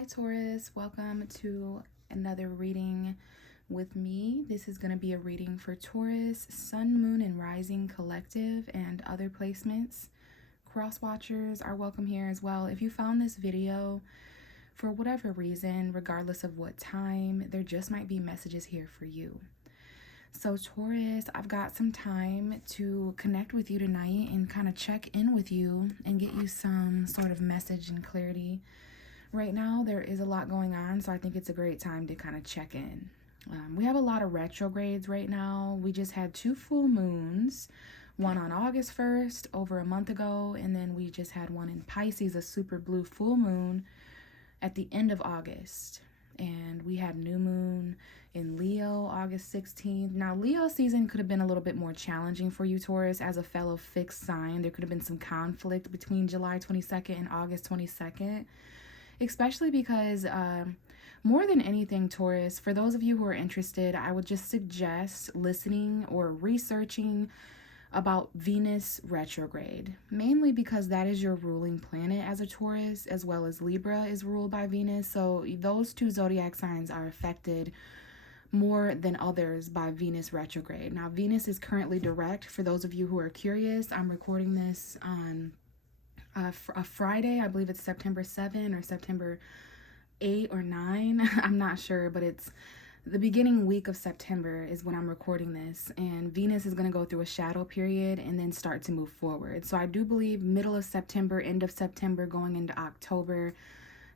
Hi Taurus, welcome to another reading with me. This is going to be a reading for Taurus, Sun, Moon, and Rising Collective and other placements. Cross watchers are welcome here as well. If you found this video for whatever reason, regardless of what time, there just might be messages here for you. So Taurus, I've got some time to connect with you tonight and kind of check in with you and get you some sort of message and clarity. Right now, there is a lot going on, so I think it's a great time to kind of check in. We have a lot of retrogrades right now. We just had 2 full moons, one on August 1st, over a month ago, and then we just had one in Pisces, a super blue full moon at the end of August. And we had new moon in Leo, August 16th. Now, Leo season could have been a little bit more challenging for you, Taurus, as a fellow fixed sign. There could have been some conflict between July 22nd and August 22nd. Especially because more than anything, Taurus, for those of you who are interested, I would just suggest listening or researching about Venus retrograde, mainly because that is your ruling planet as a Taurus, as well as Libra is ruled by Venus. So those 2 zodiac signs are affected more than others by Venus retrograde. Now, Venus is currently direct. For those of you who are curious, I'm recording this on a Friday. I believe it's September 7 or September 8 or 9. I'm not sure, but it's the beginning week of September is when I'm recording this. And Venus is going to go through a shadow period and then start to move forward. So I do believe middle of September, end of September, going into October,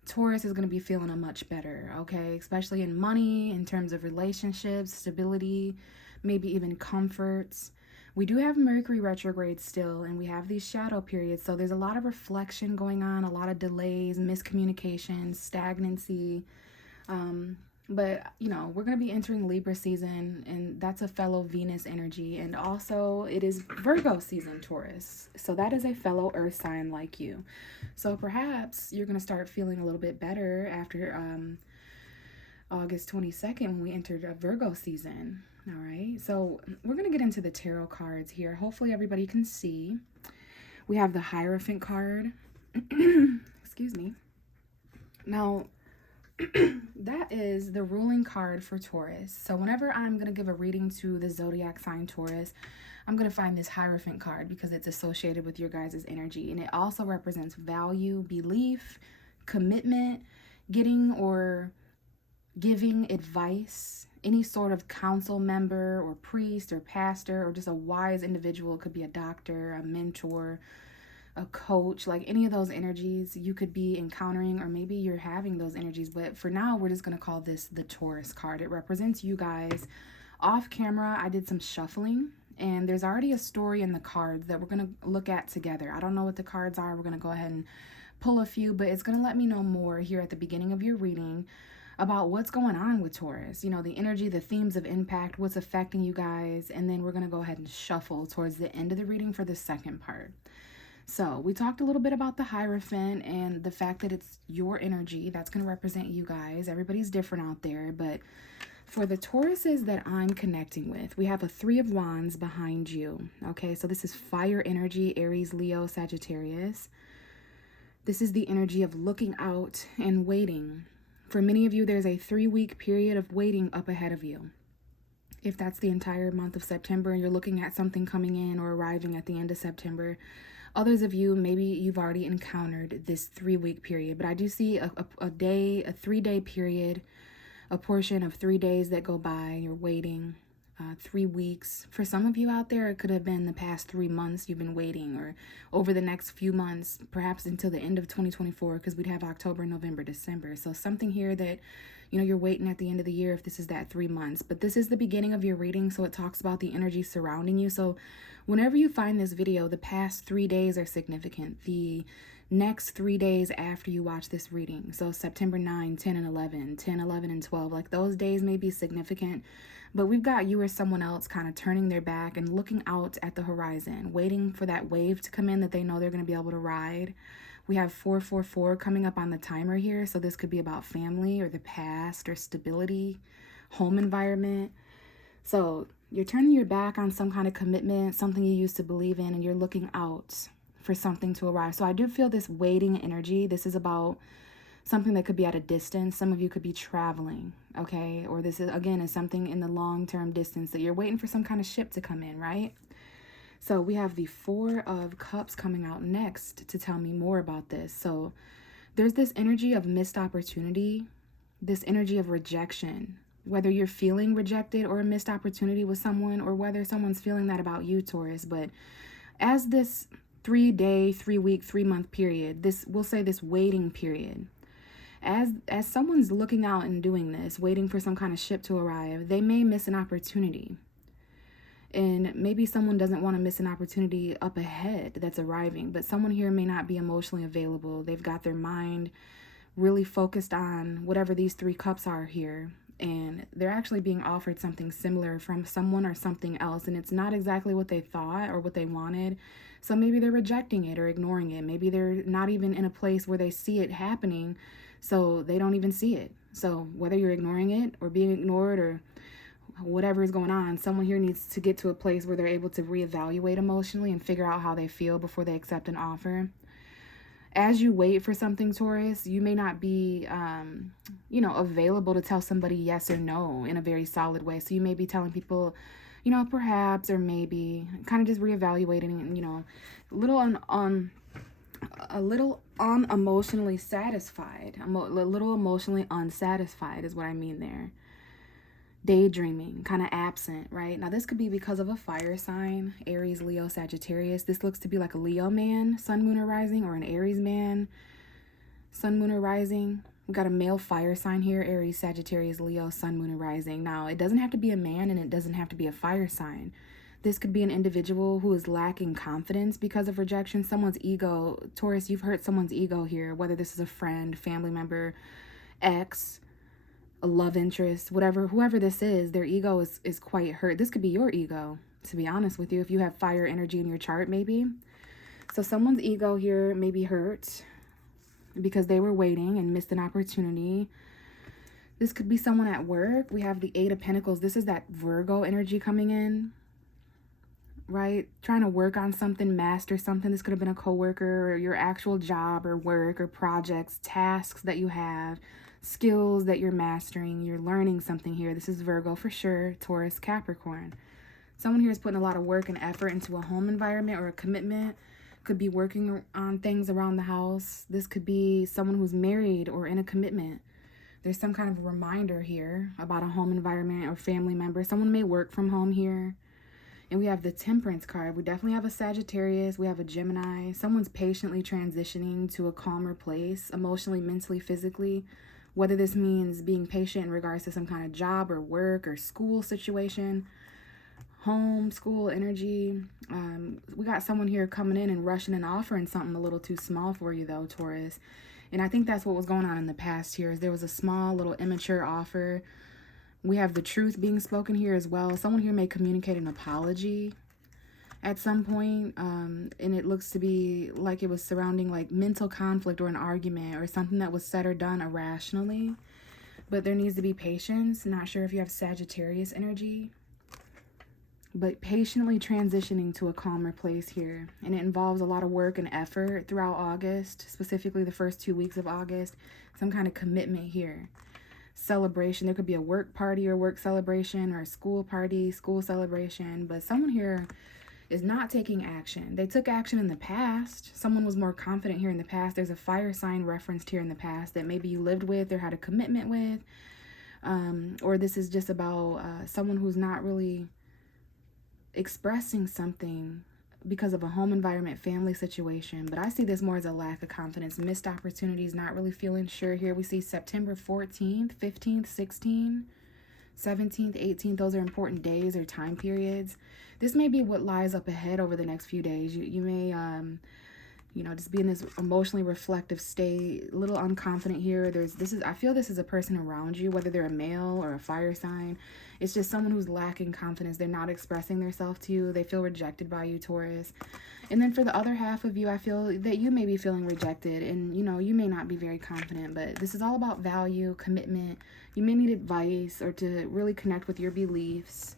Taurus is going to be feeling a much better, okay? Especially in money, in terms of relationships, stability, maybe even comforts. We do have Mercury retrograde still, and we have these shadow periods, so there's a lot of reflection going on, a lot of delays, miscommunication, stagnancy. But, you know, we're going to be entering Libra season, and that's a fellow Venus energy, and also it is Virgo season, Taurus. So that is a fellow earth sign like you. So perhaps you're going to start feeling a little bit better after August 22nd when we entered a Virgo season. All right, so we're going to get into the tarot cards here. Hopefully everybody can see. We have the Hierophant card. Excuse me. Now, that is the ruling card for Taurus. So whenever I'm going to give a reading to the zodiac sign Taurus, I'm going to find this Hierophant card because it's associated with your guys' energy. And it also represents value, belief, commitment, getting or giving advice, any sort of council member or priest or pastor or just a wise individual. It could be a doctor, a mentor, a coach, like any of those energies you could be encountering, or maybe you're having those energies. But for now, we're just going to call this the Taurus card. It represents you guys. Off camera, I did some shuffling, and there's already a story in the cards that we're going to look at together. I don't know what the cards are. We're going to go ahead and pull a few, but it's going to let me know more here at the beginning of your reading about what's going on with Taurus, you know, the energy, the themes of impact, what's affecting you guys, and then we're going to go ahead and shuffle towards the end of the reading for the second part. So we talked a little bit about the Hierophant and the fact that it's your energy that's going to represent you guys. Everybody's different out there, but for the Tauruses that I'm connecting with, we have a 3 of Wands behind you. Okay, so this is fire energy, Aries, Leo, Sagittarius. This is the energy of looking out and waiting. For many of you, there's a 3-week period of waiting up ahead of you. If that's the entire month of September and you're looking at something coming in or arriving at the end of September, others of you, maybe you've already encountered this 3-week period. But I do see a 3-day period, a portion of 3 days that go by, you're waiting. 3 weeks. For some of you out there, it could have been the past 3 months you've been waiting, or over the next few months, perhaps until the end of 2024, because we'd have October, November, December. So something here that, you know, you're waiting at the end of the year if this is that 3 months. But this is the beginning of your reading, so it talks about the energy surrounding you. So whenever you find this video, the past 3 days are significant. The next 3 days after you watch this reading, so September 9, 10, and 11, 10, 11, and 12, like those days may be significant. But we've got you or someone else kind of turning their back and looking out at the horizon, waiting for that wave to come in that they know they're going to be able to ride. We have 444 coming up on the timer here. So this could be about family or the past or stability, home environment. So you're turning your back on some kind of commitment, something you used to believe in, and you're looking out for something to arrive. So I do feel this waiting energy. This is about something that could be at a distance. Some of you could be traveling, okay? Or this is, again, is something in the long-term distance that you're waiting for some kind of ship to come in, right? So we have the Four of Cups coming out next to tell me more about this. So there's this energy of missed opportunity, this energy of rejection, whether you're feeling rejected or a missed opportunity with someone, or whether someone's feeling that about you, Taurus. But as this 3-day, 3-week, 3-month period, this, we'll say this waiting period, as someone's looking out and doing this, waiting for some kind of ship to arrive, they may miss an opportunity. And maybe someone doesn't want to miss an opportunity up ahead that's arriving, but someone here may not be emotionally available. They've got their mind really focused on whatever these 3 cups are here, and they're actually being offered something similar from someone or something else, and it's not exactly what they thought or what they wanted. So maybe they're rejecting it or ignoring it. Maybe they're not even in a place where they see it happening, so they don't even see it. So whether you're ignoring it or being ignored or whatever is going on, someone here needs to get to a place where they're able to reevaluate emotionally and figure out how they feel before they accept an offer. As you wait for something, Taurus, you may not be, available to tell somebody yes or no in a very solid way. So you may be telling people, perhaps, or maybe, kind of just reevaluating, and, a little unemotionally satisfied, a little emotionally unsatisfied is what I mean there. Daydreaming, kind of absent, right? Now this could be because of a fire sign, Aries, Leo, Sagittarius. This looks to be like a Leo man, sun, moon, or rising, or an Aries man, sun, moon, or rising. We've got a male fire sign here, Aries, Sagittarius, Leo, sun, moon, or rising. Now it doesn't have to be a man, and it doesn't have to be a fire sign. This could be an individual who is lacking confidence because of rejection. Someone's ego, Taurus, you've hurt someone's ego here, whether this is a friend, family member, ex, a love interest, whoever this is, their ego is quite hurt. This could be your ego, to be honest with you, if you have fire energy in your chart, maybe. So someone's ego here may be hurt because they were waiting and missed an opportunity. This could be someone at work. We have the 8 of Pentacles. This is that Virgo energy coming in, right? Trying to work on something, master something. This could have been a coworker or your actual job or work or projects, tasks that you have, skills that you're mastering. You're learning something here. This is Virgo for sure, Taurus, Capricorn. Someone here is putting a lot of work and effort into a home environment or a commitment. Could be working on things around the house. This could be someone who's married or in a commitment. There's some kind of reminder here about a home environment or family member. Someone may work from home here. And we have the Temperance card. We definitely have a Sagittarius. We have a Gemini. Someone's patiently transitioning to a calmer place, emotionally, mentally, physically. Whether this means being patient in regards to some kind of job or work or school situation, home, school energy. We got someone here coming in and rushing and offering something a little too small for you though, Taurus. And I think that's what was going on in the past here. Is there was a small little immature offer. We have the truth being spoken here as well. Someone here may communicate an apology at some point, and it looks to be like it was surrounding like mental conflict or an argument or something that was said or done irrationally. But there needs to be patience. Not sure if you have Sagittarius energy, but patiently transitioning to a calmer place here. And it involves a lot of work and effort throughout August, specifically the first 2 weeks of August. Some kind of commitment here. Celebration. There could be a work party or work celebration or a school party, school celebration. But someone here is not taking action. They took action in the past. Someone was more confident here in the past. There's a fire sign referenced here in the past that maybe you lived with or had a commitment with. Or this is just about someone who's not really expressing something because of a home environment, family situation. But I see this more as a lack of confidence, missed opportunities, not really feeling sure here. We see September 14th, 15th, 16th, 17th, 18th. Those are important days or time periods. This may be what lies up ahead over the next few days. You may, just be in this emotionally reflective state, a little unconfident here. I feel this is a person around you, whether they're a male or a fire sign. It's just someone who's lacking confidence. They're not expressing themselves to you. They feel rejected by you, Taurus. And then for the other half of you, I feel that you may be feeling rejected and, you may not be very confident, but this is all about value, commitment. You may need advice or to really connect with your beliefs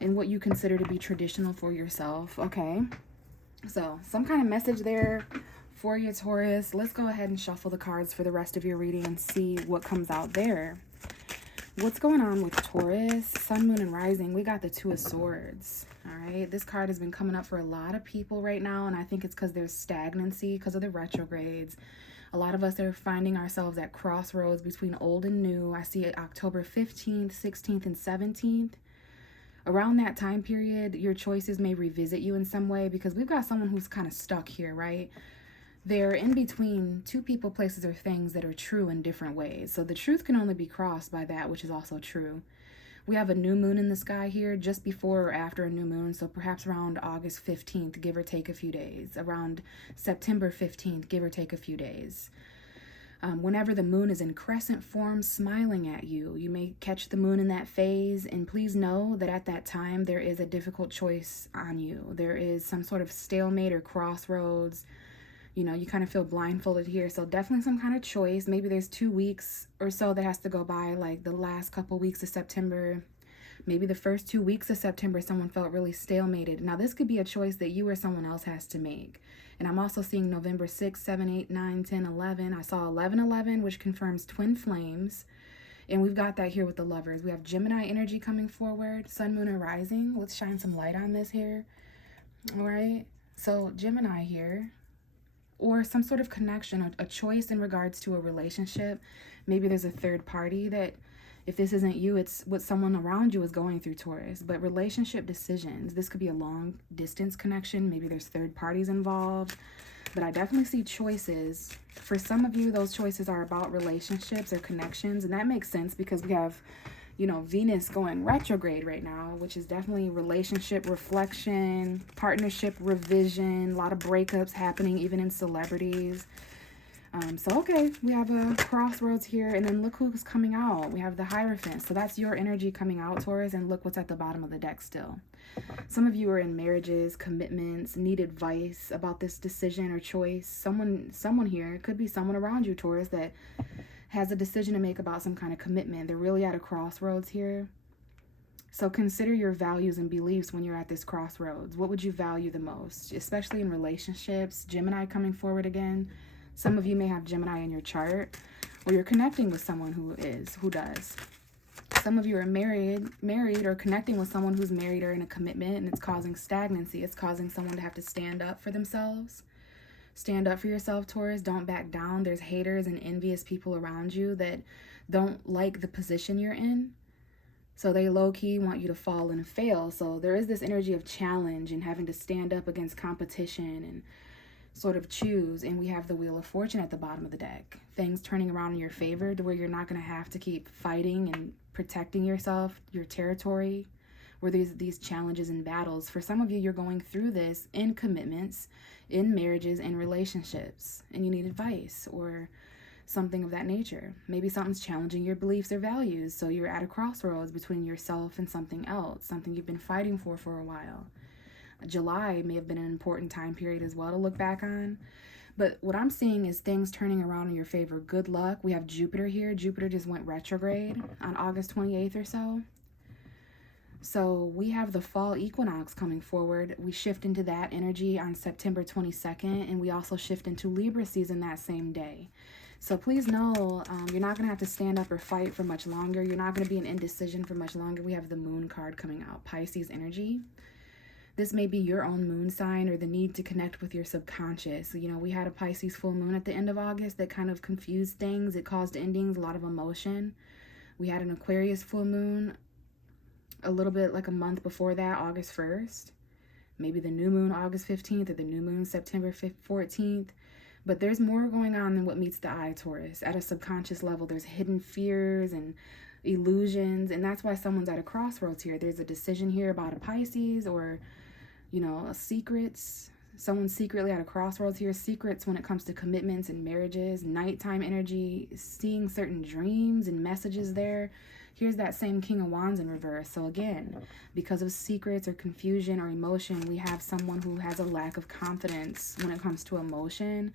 and what you consider to be traditional for yourself, okay? So some kind of message there for you, Taurus. Let's go ahead and shuffle the cards for the rest of your reading and see what comes out there. What's going on with Taurus, Sun, Moon, and Rising? We got the Two of Swords. All right. This card has been coming up for a lot of people right now, and I think it's because there's stagnancy because of the retrogrades. A lot of us are finding ourselves at crossroads between old and new. I see it October 15th, 16th, and 17th. Around that time period, your choices may revisit you in some way because we've got someone who's kind of stuck here, right? They're in between two people, places, or things that are true in different ways. So the truth can only be crossed by that which is also true. We have a new moon in the sky here just before or after a new moon. So perhaps around August 15th, give or take a few days. Around September 15th, give or take a few days. Whenever the moon is in crescent form smiling at you, you may catch the moon in that phase. And please know that at that time, there is a difficult choice on you. There is some sort of stalemate or crossroads. You know, you kind of feel blindfolded here. So definitely some kind of choice. Maybe there's 2 weeks or so that has to go by, like the last couple weeks of September. Maybe the first 2 weeks of September, someone felt really stalemated. Now, this could be a choice that you or someone else has to make. And I'm also seeing November 6, 7, 8, 9, 10, 11. I saw 11, which confirms twin flames. And we've got that here with the Lovers. We have Gemini energy coming forward, Sun, Moon, and Rising. Let's shine some light on this here. All right. So Gemini here. Or some sort of connection, a choice in regards to a relationship. Maybe there's a third party that, if this isn't you, it's what someone around you is going through, Taurus. But relationship decisions, this could be a long distance connection. Maybe there's third parties involved. But I definitely see choices. For some of you, those choices are about relationships or connections. And that makes sense because we have, you know, Venus going retrograde right now, which is definitely relationship reflection, partnership revision, a lot of breakups happening even in celebrities. So, okay, we have a crossroads here, and then look who's coming out. We have the Hierophant. So that's your energy coming out, Taurus, and look what's at the bottom of the deck still. Some of you are in marriages, commitments, need advice about this decision or choice. Someone here, it could be someone around you, Taurus, that has a decision to make about some kind of commitment. They're really at a crossroads here. So consider your values and beliefs when you're at this crossroads. What would you value the most, especially in relationships? Gemini coming forward again. Some of you may have Gemini in your chart, or you're connecting with someone who does. Some of you are married or connecting with someone who's married or in a commitment, and it's causing stagnancy. It's causing someone to have to stand up for themselves. Stand up for yourself, Taurus. Don't back down. There's haters and envious people around you that don't like the position you're in. So they low-key want you to fall and fail. So there is this energy of challenge and having to stand up against competition and sort of choose. And we have the Wheel of Fortune at the bottom of the deck. Things turning around in your favor to where you're not going to have to keep fighting and protecting yourself, your territory, where there's these challenges and battles. For some of you, you're going through this in commitments, in marriages, and relationships, and you need advice or something of that nature. Maybe something's challenging your beliefs or values, so you're at a crossroads between yourself and something else, something you've been fighting for a while. July may have been an important time period as well to look back on. But what I'm seeing is things turning around in your favor. Good luck. We have Jupiter here. Jupiter just went retrograde on August 28th or so. So we have the fall equinox coming forward. We shift into that energy on September 22nd, and we also shift into Libra season that same day. So please know you're not going to have to stand up or fight for much longer. You're not going to be in indecision for much longer. We have the moon card coming out, Pisces energy. This may be your own moon sign or the need to connect with your subconscious. You know, we had a Pisces full moon at the end of August that kind of confused things. It caused endings, a lot of emotion. We had an Aquarius full moon a little bit like a month before that, August 1st. Maybe the new moon, August 15th, or the new moon, September 14th. But there's more going on than what meets the eye, Taurus. At a subconscious level, there's hidden fears and illusions, and that's why someone's at a crossroads here. There's a decision here about a Pisces or, you know, secrets. Someone's secretly at a crossroads here. Secrets when it comes to commitments and marriages, nighttime energy, seeing certain dreams and messages there. Here's that same King of Wands in reverse. So again, because of secrets or confusion or emotion, we have someone who has a lack of confidence when it comes to emotion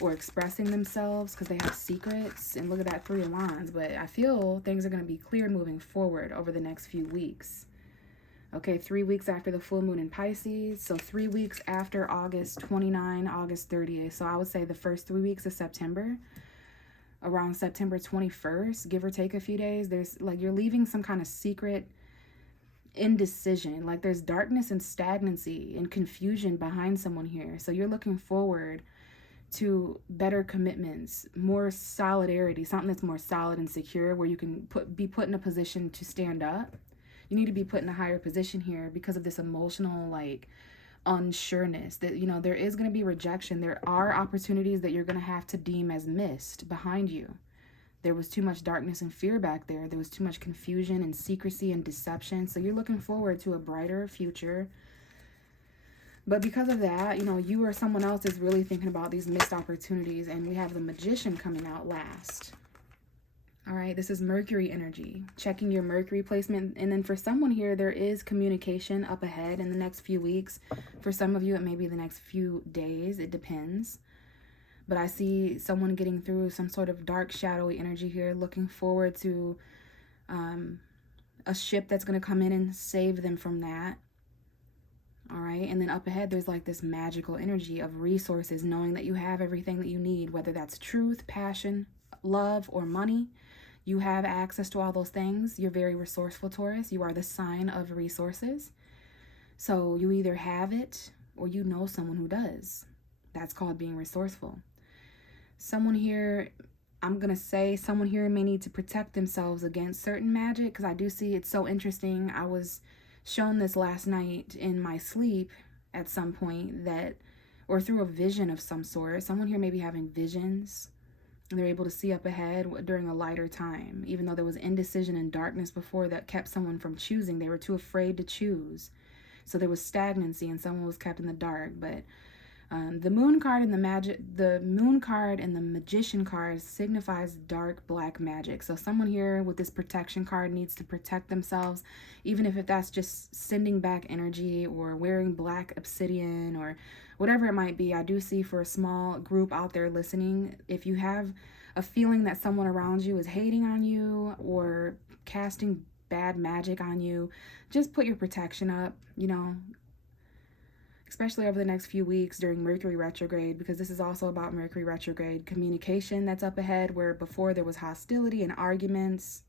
or expressing themselves because they have secrets. And look at that 3 of Wands. But I feel things are going to be clear moving forward over the next few weeks. Okay, 3 weeks after the full moon in Pisces. So 3 weeks after August 29, August 30th. So I would say the first 3 weeks of September, around September 21st, give or take a few days, there's like you're leaving some kind of secret indecision. Like there's darkness and stagnancy and confusion behind someone here. So you're looking forward to better commitments, more solidarity, something that's more solid and secure where you can be put in a position to stand up. You need to be put in a higher position here because of this emotional like unsureness that, you know, there is going to be rejection. There are opportunities that you're going to have to deem as missed behind you. There was too much darkness and fear back there. There was too much confusion and secrecy and deception. So you're looking forward to a brighter future. But because of that, you know, you or someone else is really thinking about these missed opportunities. And we have the Magician coming out last. All right, this is Mercury energy, checking your Mercury placement. And then for someone here, there is communication up ahead in the next few weeks. For some of you, it may be the next few days. It depends. But I see someone getting through some sort of dark, shadowy energy here, looking forward to a ship that's going to come in and save them from that. All right, and then up ahead, there's like this magical energy of resources, knowing that you have everything that you need, whether that's truth, passion, love, or money. You have access to all those things. You're very resourceful, Taurus. You are the sign of resources. So you either have it or you know someone who does. That's called being resourceful. Someone here, I'm going to say someone here may need to protect themselves against certain magic, because I do see it's so interesting. I was shown this last night in my sleep at some point that, or through a vision of some sort. Someone here may be having visions. They're able to see up ahead during a lighter time, even though there was indecision and darkness before that kept someone from choosing. They were too afraid to choose. So there was stagnancy and someone was kept in the dark. But the moon card and the moon card and the Magician card signifies dark black magic. So someone here with this protection card needs to protect themselves, even if that's just sending back energy or wearing black obsidian or whatever it might be. I do see for a small group out there listening, if you have a feeling that someone around you is hating on you or casting bad magic on you, just put your protection up, you know, especially over the next few weeks during Mercury retrograde, because this is also about Mercury retrograde communication that's up ahead, where before there was hostility and arguments.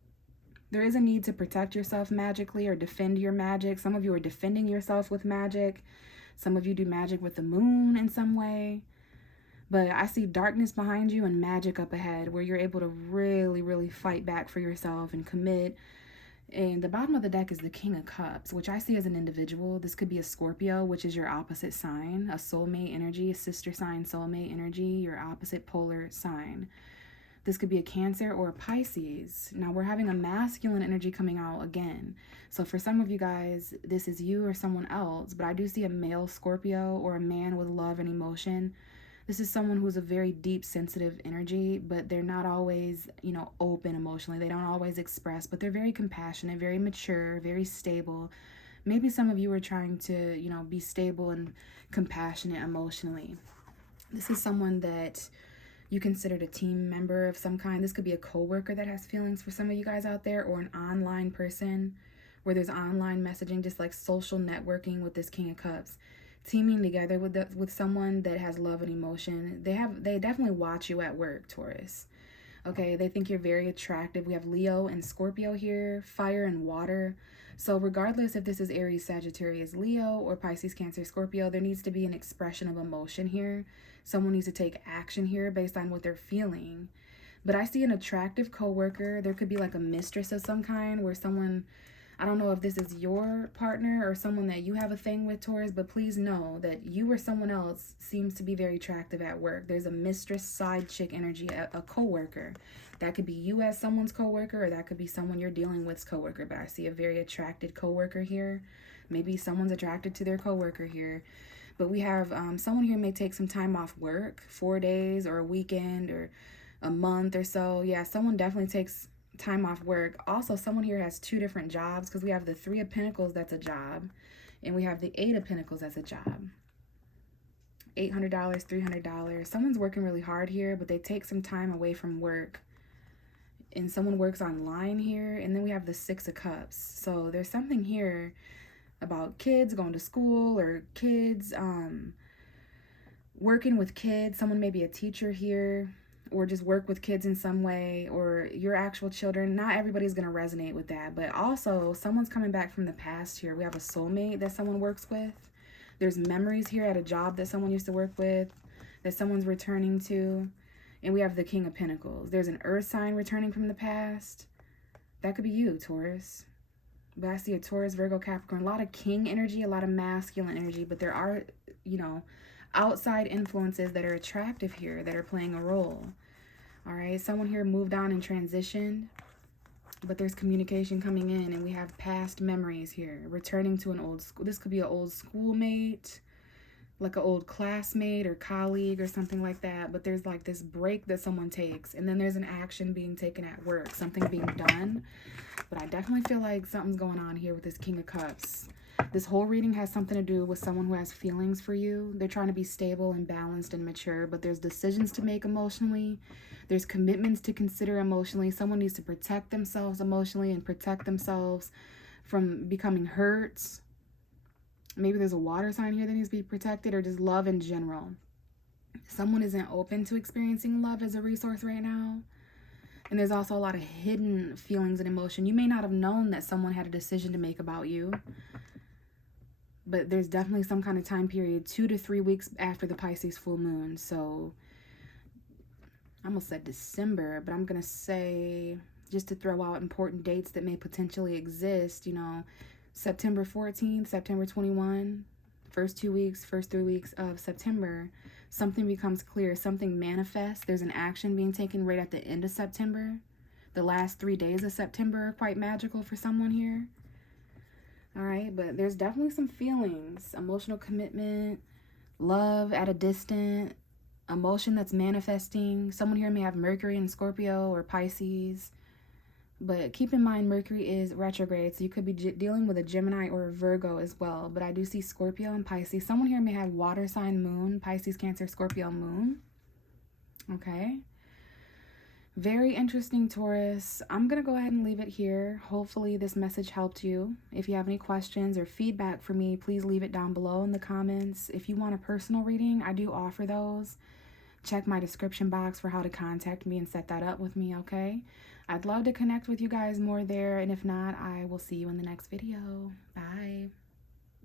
There is a need to protect yourself magically or defend your magic. Some of you are defending yourself with magic. Some of you do magic with the moon in some way. But I see darkness behind you and magic up ahead where you're able to really, really fight back for yourself and commit. And the bottom of the deck is the King of Cups, which I see as an individual. This could be a Scorpio, which is your opposite sign, a soulmate energy, a sister sign soulmate energy, your opposite polar sign. This could be a Cancer or a Pisces. Now we're having a masculine energy coming out again. So for some of you guys, this is you or someone else, but I do see a male Scorpio or a man with love and emotion. This is someone who's a very deep, sensitive energy, but they're not always, you know, open emotionally. They don't always express, but they're very compassionate, very mature, very stable. Maybe some of you are trying to, you know, be stable and compassionate emotionally. This is someone that you considered a team member of some kind. This could be a coworker that has feelings for some of you guys out there, or an online person where there's online messaging, just like social networking with this King of Cups. Teaming together with someone that has love and emotion. They definitely watch you at work, Taurus. Okay, they think you're very attractive. We have Leo and Scorpio here, fire and water. So regardless if this is Aries, Sagittarius, Leo, or Pisces, Cancer, Scorpio, there needs to be an expression of emotion here. Someone needs to take action here based on what they're feeling. But I see an attractive coworker. There could be like a mistress of some kind where someone, I don't know if this is your partner or someone that you have a thing with, Taurus, but please know that you or someone else seems to be very attractive at work. There's a mistress, side chick energy, a coworker. That could be you as someone's coworker, or that could be someone you're dealing with's coworker. But I see a very attracted coworker here. Maybe someone's attracted to their coworker here. But we have someone here may take some time off work, 4 days or a weekend or a month or so. Yeah, someone definitely takes time off work. Also, someone here has 2 different jobs, because we have the 3 of Pentacles, that's a job, and we have the 8 of Pentacles, that's a job. $800, $300. Someone's working really hard here, but they take some time away from work, and someone works online here. And then we have the 6 of Cups. So there's something here about kids going to school, or kids working with kids. Someone may be a teacher here, or just work with kids in some way, or your actual children. Not everybody's going to resonate with that, but also someone's coming back from the past here. We have a soulmate that someone works with. There's memories here at a job that someone used to work with, that someone's returning to. And we have the King of Pentacles. There's an earth sign returning from the past. That could be you, Taurus. But I see a Taurus, Virgo, Capricorn. A lot of king energy, a lot of masculine energy. But there are, you know, outside influences that are attractive here, that are playing a role. All right, someone here moved on and transitioned, but there's communication coming in, and we have past memories here, returning to an old school. This could be an old schoolmate, like an old classmate or colleague or something like that. But there's like this break that someone takes, and then there's an action being taken at work, something being done. But I definitely feel like something's going on here with this King of Cups. This whole reading has something to do with someone who has feelings for you. They're trying to be stable and balanced and mature, but there's decisions to make emotionally. There's commitments to consider emotionally. Someone needs to protect themselves emotionally and protect themselves from becoming hurt. Maybe there's a water sign here that needs to be protected, or just love in general. Someone isn't open to experiencing love as a resource right now. And there's also a lot of hidden feelings and emotion. You may not have known that someone had a decision to make about you, but there's definitely some kind of time period, 2 to 3 weeks after the Pisces full moon. So I almost said December, but I'm going to say, just to throw out important dates that may potentially exist, you know, September 14th, September 21, first 2 weeks, first 3 weeks of September, something becomes clear, something manifests. There's an action being taken right at the end of September. The last 3 days of September are quite magical for someone here. All right, but there's definitely some feelings, emotional commitment, love at a distance, emotion that's manifesting. Someone here may have Mercury in Scorpio or Pisces. But keep in mind, Mercury is retrograde, so you could be dealing with a Gemini or a Virgo as well. But I do see Scorpio and Pisces. Someone here may have water sign moon, Pisces, Cancer, Scorpio moon. Okay. Very interesting, Taurus. I'm going to go ahead and leave it here. Hopefully this message helped you. If you have any questions or feedback for me, please leave it down below in the comments. If you want a personal reading, I do offer those. Check my description box for how to contact me and set that up with me, okay? I'd love to connect with you guys more there, and if not, I will see you in the next video. Bye.